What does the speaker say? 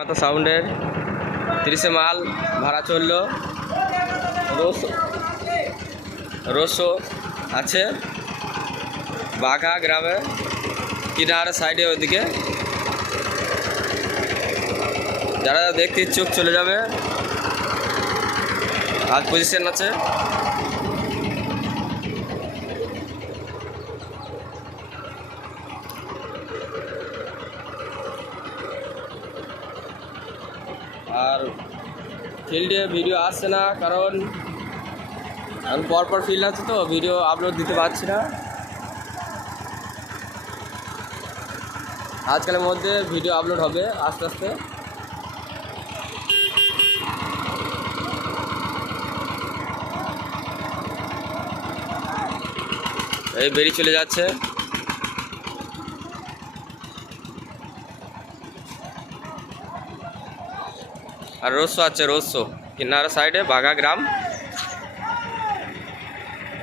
মাতা সাউন্ডের তিরিশে মাল ভাড়া চলল। রোস রোসো আছে। বাঘা গ্রামে, কিনারে সাইডে ওইদিকে। যারা দেখতে ইচ্ছুক চলে যাবে। আজ পজিশন আছে। আর ফিল্ডে ভিডিও আসছে না, কারণ এখন পরপর ফিল্ড আছে তো ভিডিও আপলোড দিতে পারছি না। আজকালের মধ্যে ভিডিও আপলোড হবে, আস্তে আস্তে। এই বেরিয়ে চলে যাচ্ছে। আর রোসো আছে রোসো। কিনারা সাইডে বাঘা গ্রাম।